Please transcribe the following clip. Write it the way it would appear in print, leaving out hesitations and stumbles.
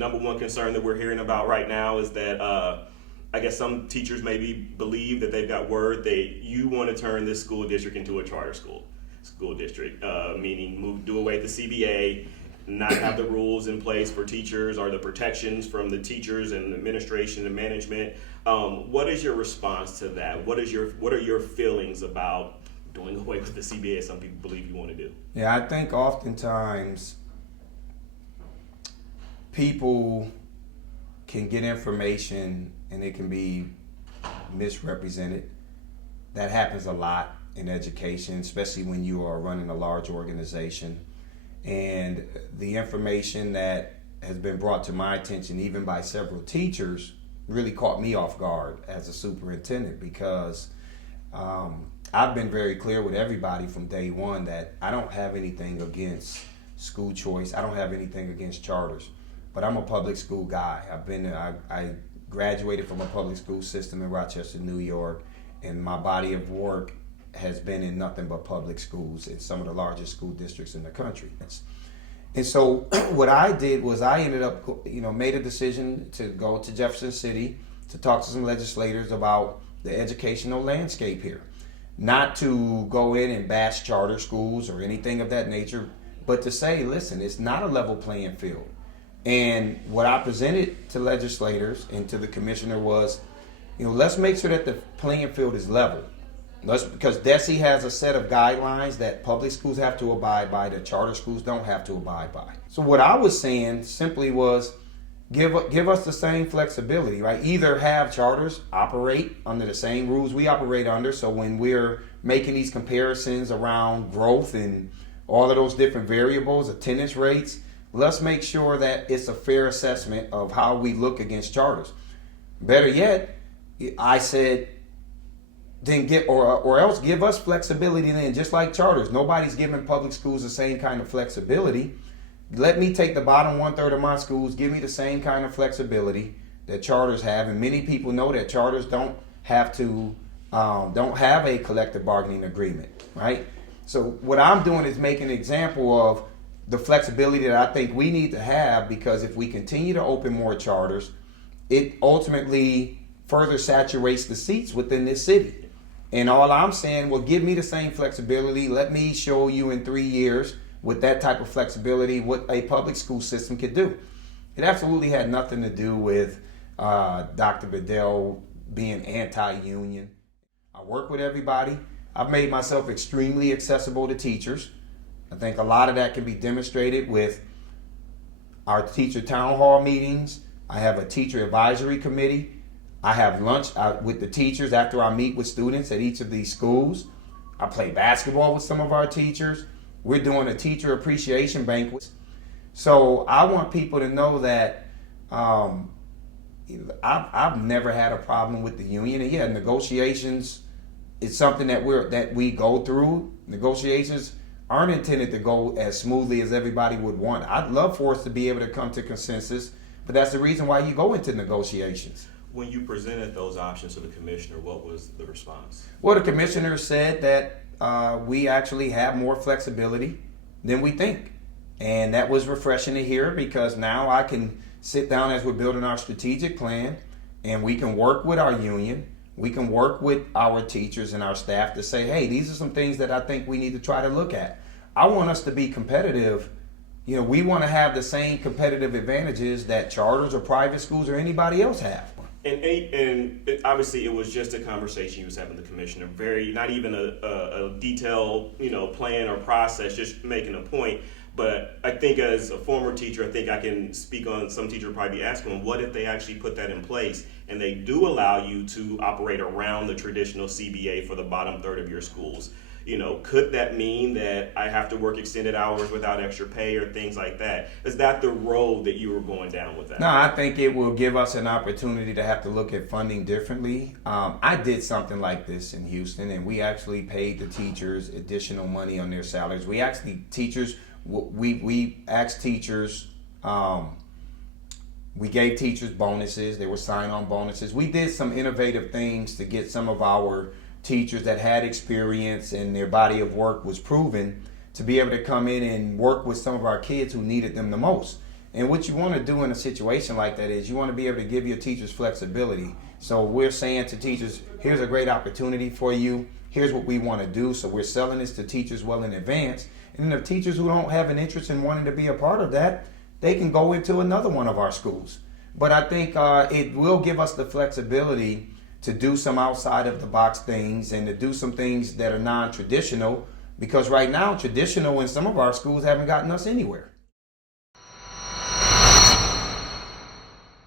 number one concern that we're hearing about right now is that I guess some teachers maybe believe that they've got word that you want to turn this school district into a charter school district, meaning do away with the CBA, not have the rules in place for teachers or the protections from the teachers and administration and management. What is your response to that? What are your feelings about doing away with the CBA as some people believe you want to do? Yeah, I think oftentimes people can get information and it can be misrepresented. That happens a lot in education, especially when you are running a large organization. And the information that has been brought to my attention, even by several teachers, really caught me off guard as a superintendent, because I've been very clear with everybody from day one that I don't have anything against school choice. I don't have anything against charters, but I'm a public school guy. I graduated from a public school system in Rochester, New York, and my body of work has been in nothing but public schools in some of the largest school districts in the country. And so what I did was I ended up, made a decision to go to Jefferson City to talk to some legislators about the educational landscape here. Not to go in and bash charter schools or anything of that nature, but to say, listen, it's not a level playing field. And what I presented to legislators and to the commissioner was, let's make sure that the playing field is level. Because DESE has a set of guidelines that public schools have to abide by that charter schools don't have to abide by. So what I was saying simply was, give us the same flexibility, right? Either have charters operate under the same rules we operate under, so when we're making these comparisons around growth and all of those different variables, attendance rates, let's make sure that it's a fair assessment of how we look against charters. Better yet, I said, then or else give us flexibility then, just like charters. Nobody's giving public schools the same kind of flexibility. Let me take the bottom 1/3 of my schools, give me the same kind of flexibility that charters have. And many people know that charters don't have a collective bargaining agreement, right? So what I'm doing is making an example of the flexibility that I think we need to have, because if we continue to open more charters, it ultimately further saturates the seats within this city. And all I'm saying, well, give me the same flexibility. Let me show you in 3 years with that type of flexibility what a public school system could do. It absolutely had nothing to do with Dr. Bedell being anti-union. I work with everybody. I've made myself extremely accessible to teachers. I think a lot of that can be demonstrated with our teacher town hall meetings. I have a teacher advisory committee. I have lunch with the teachers after I meet with students at each of these schools. I play basketball with some of our teachers. We're doing a teacher appreciation banquet. So I want people to know that I've never had a problem with the union. And yeah, negotiations is something that we go through. Negotiations aren't intended to go as smoothly as everybody would want. I'd love for us to be able to come to consensus, but that's the reason why you go into negotiations. When you presented those options to the commissioner, what was the response? Well, the commissioner said that we actually have more flexibility than we think. And that was refreshing to hear, because now I can sit down as we're building our strategic plan and we can work with our union. We can work with our teachers and our staff to say, hey, these are some things that I think we need to try to look at. I want us to be competitive. We want to have the same competitive advantages that charters or private schools or anybody else have. And obviously it was just a conversation you was having with the commissioner, not even a detailed, plan or process, just making a point. But I think as a former teacher, I think I can speak on some teacher would probably be asking, what if they actually put that in place and they do allow you to operate around the traditional CBA for the bottom third of your schools? Could that mean that I have to work extended hours without extra pay or things like that? Is that the road that you were going down with that? No, I think it will give us an opportunity to have to look at funding differently. I did something like this in Houston, and we actually paid the teachers additional money on their salaries. We asked teachers, we gave teachers bonuses. They were sign-on bonuses. We did some innovative things to get some of our teachers that had experience and their body of work was proven to be able to come in and work with some of our kids who needed them the most. And what you want to do in a situation like that is you want to be able to give your teachers flexibility. So we're saying to teachers, here's a great opportunity for you. Here's what we want to do. So we're selling this to teachers well in advance. And the teachers who don't have an interest in wanting to be a part of that, they can go into another one of our schools. But I think it will give us the flexibility to do some outside of the box things and to do some things that are non-traditional, because right now traditional in some of our schools haven't gotten us anywhere.